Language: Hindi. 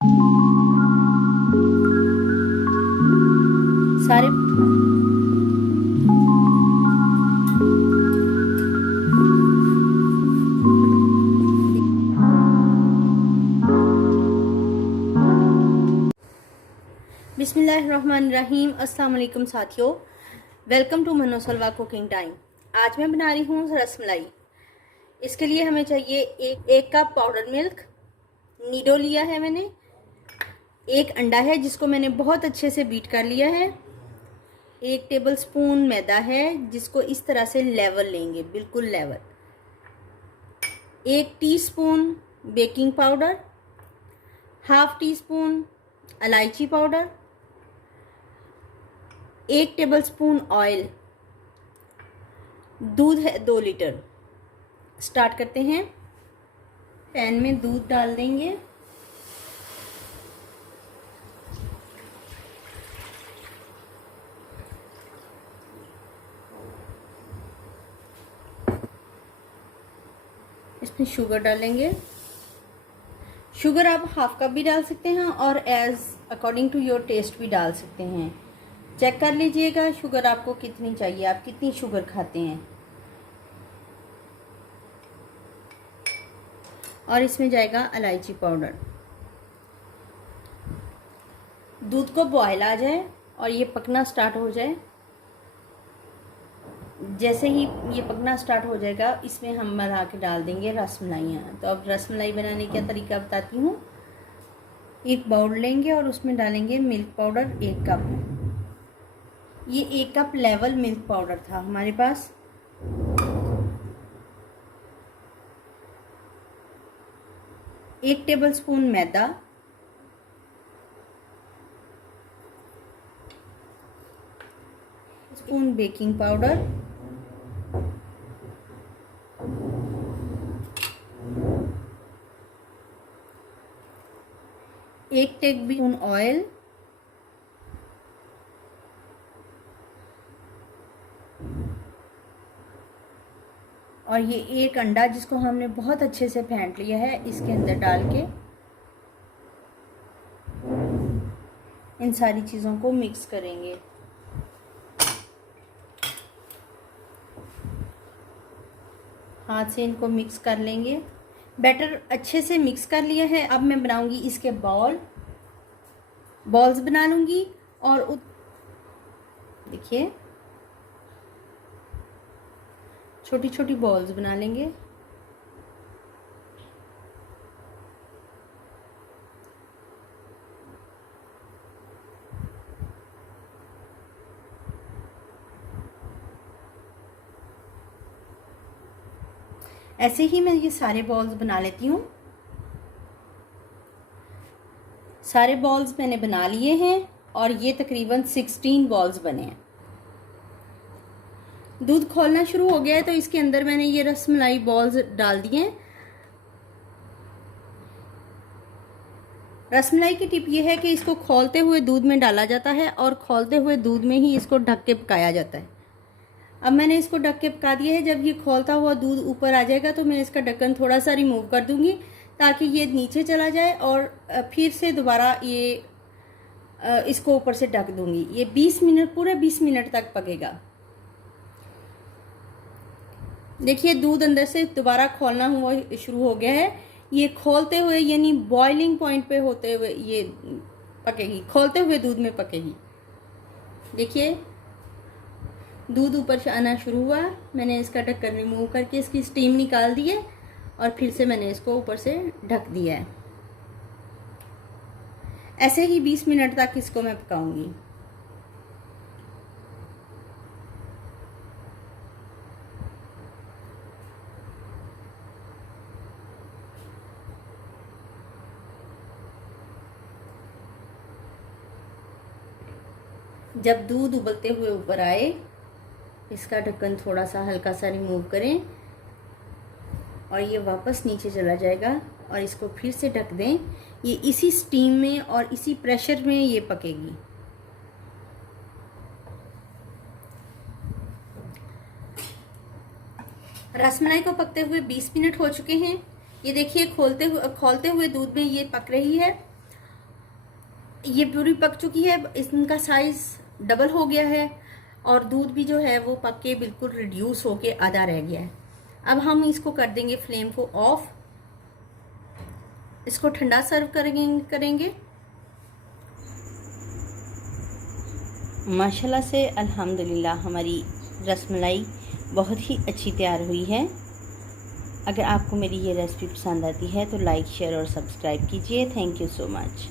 सारे बिस्मिल्लाहिर्रहमानिर्रहीम। अस्सलाम वालेकुम साथियों, वेलकम टू मनोसलवा कुकिंग टाइम। आज मैं बना रही हूँ रसमलाई। इसके लिए हमें चाहिए एक कप पाउडर मिल्क, नीडो लिया है मैंने, एक अंडा है जिसको मैंने बहुत अच्छे से बीट कर लिया है, एक टेबलस्पून मैदा है जिसको इस तरह से लेवल लेंगे, बिल्कुल लेवल, एक teaspoon baking powder, half tea spoon इलायची पाउडर, एक टेबलस्पून ऑयल, दूध है 2 लीटर। स्टार्ट करते हैं। पैन में दूध डाल देंगे, इसमें शुगर डालेंगे। शुगर आप हाफ कप भी डाल सकते हैं और as according to your taste भी डाल सकते हैं। चेक कर लीजिएगा शुगर आपको कितनी चाहिए, आप कितनी शुगर खाते हैं। और इसमें जाएगा इलायची पाउडर। दूध को बॉयल आ जाए और ये पकना स्टार्ट हो जाए, जैसे ही ये पकना स्टार्ट हो जाएगा इसमें हम बना के डाल देंगे रसमलाइयाँ। तो अब रसमलाई बनाने का तरीका बताती हूँ। एक बाउल लेंगे और उसमें डालेंगे मिल्क पाउडर 1 कप। ये 1 कप लेवल मिल्क पाउडर था हमारे पास। एक टेबलस्पून मैदा, स्पून बेकिंग पाउडर, एक टेबलस्पून ऑयल, और ये एक अंडा जिसको हमने बहुत अच्छे से फेंट लिया है इसके अंदर डाल के इन सारी चीज़ों को मिक्स करेंगे। हाथ से इनको मिक्स कर लेंगे। बैटर अच्छे से मिक्स कर लिया है। अब मैं बनाऊंगी इसके बॉल्स बना लूँगी और देखिए छोटी छोटी बॉल्स बना लेंगे। ऐसे ही मैं ये सारे बॉल्स बना लेती हूँ। सारे बॉल्स मैंने बना लिए हैं और ये तकरीबन 16 बॉल्स बने हैं। दूध खौलना शुरू हो गया है तो इसके अंदर मैंने ये रसमलाई बॉल्स डाल दिए हैं। रसमलाई की टिप ये है कि इसको खौलते हुए दूध में डाला जाता है और खौलते हुए दूध में ही इसको ढक के पकाया जाता है। अब मैंने इसको ढक के पका दिया है। जब ये खौलता हुआ दूध ऊपर आ जाएगा तो मैं इसका ढक्कन थोड़ा सा रिमूव कर दूंगी ताकि ये नीचे चला जाए और फिर से दोबारा ये इसको ऊपर से ढक दूंगी। ये 20 मिनट, पूरे 20 मिनट तक पकेगा। देखिए दूध अंदर से दोबारा खौलना हुआ शुरू हो गया है। ये खोलते हुए यानी बॉइलिंग पॉइंट पे होते हुए ये पकेगी, खोलते हुए दूध में पकेगी। देखिए दूध ऊपर से आना शुरू हुआ। मैंने इसका ढक्कन रिमूव करके इसकी स्टीम निकाल दी है और फिर से मैंने इसको ऊपर से ढक दिया है। ऐसे ही 20 मिनट तक इसको मैं पकाऊंगी। जब दूध उबलते हुए ऊपर आए इसका ढक्कन थोड़ा सा हल्का सा रिमूव करें और ये वापस नीचे चला जाएगा और इसको फिर से ढक दें। ये इसी स्टीम में और इसी प्रेशर में ये पकेगी। रसमलाई को पकते हुए 20 मिनट हो चुके हैं। ये देखिए खोलते हुए दूध में ये पक रही है ये पूरी पक चुकी है, इनका साइज डबल हो गया है और दूध भी जो है वो पक के बिल्कुल रिड्यूस होके आधा रह गया है। अब हम इसको कर देंगे फ्लेम को ऑफ, इसको ठंडा सर्व करेंगे। माशाल्लाह से अल्हम्दुलिल्लाह हमारी रसमलाई बहुत ही अच्छी तैयार हुई है। अगर आपको मेरी ये रेसिपी पसंद आती है तो लाइक, शेयर और सब्सक्राइब कीजिए। Thank you so much.